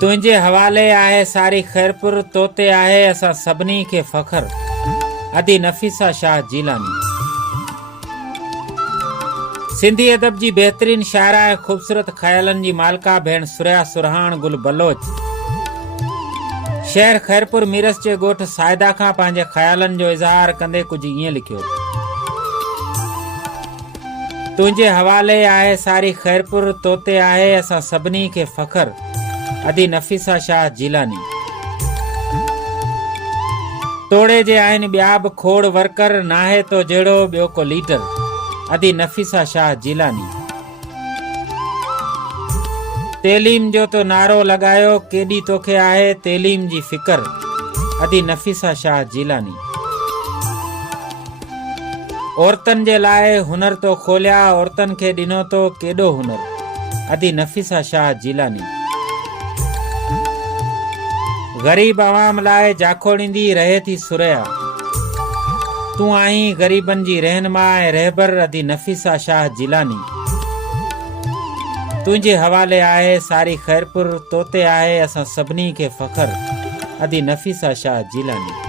तुंहिंजे हवाले आहे सारी खैरपुर, तोते आहे असां सभिनी खे फ़ख्र। अदी नफ़ीसा शाह जीलानी। सिंधी अदब जी बेहतरीन शायरा ऐं ख़ूबसूरत ख़यालनि जी मालिका भेण सुरैया सुरहान गुल बलोच शहर खैरपुर मीरस जे ॻोठ साइदा खां पंहिंजे ख़यालनि जो इज़हार कंदे कुझु ईअं लिखियो। तुंहिंजे हवाले आहे सारी खैरपुर, तोते आहे असां सभिनी खे फ़ख्र। अदी नफ़ीसा शाह जीलानी। तोड़े जे आहिनि ॿिया बि खोड़ वर्कर, नाहे तो जहिड़ो ॿियो को लीडर। अदी नफ़ीसा शाह जीलानी। तैलीम जो तो नारो लॻायो, केॾी तोखे आहे तैलीम जी फ़िकर। अदी नफ़ीसा शाह जीलानी। औरतनि जे लाइ हुनर तो खोलिया, औरतनि खे ॾिनो तो केॾो हुनर। अदी नफ़ीसा शाह जीलानी। ग़रीब अवाम लाइ जाखोड़ींदी रहे थी सुरैया, तूं आहीं ग़रीबनि जी रहनुमा ऐं रहबर। अदी नफ़ीसा शाह जीलानी। तुंहिंजे हवाले आहे सारी खैरपुर, तोते आहे असां सभिनी खे फ़ख्र। अदी नफ़ीसा शाह जीलानी।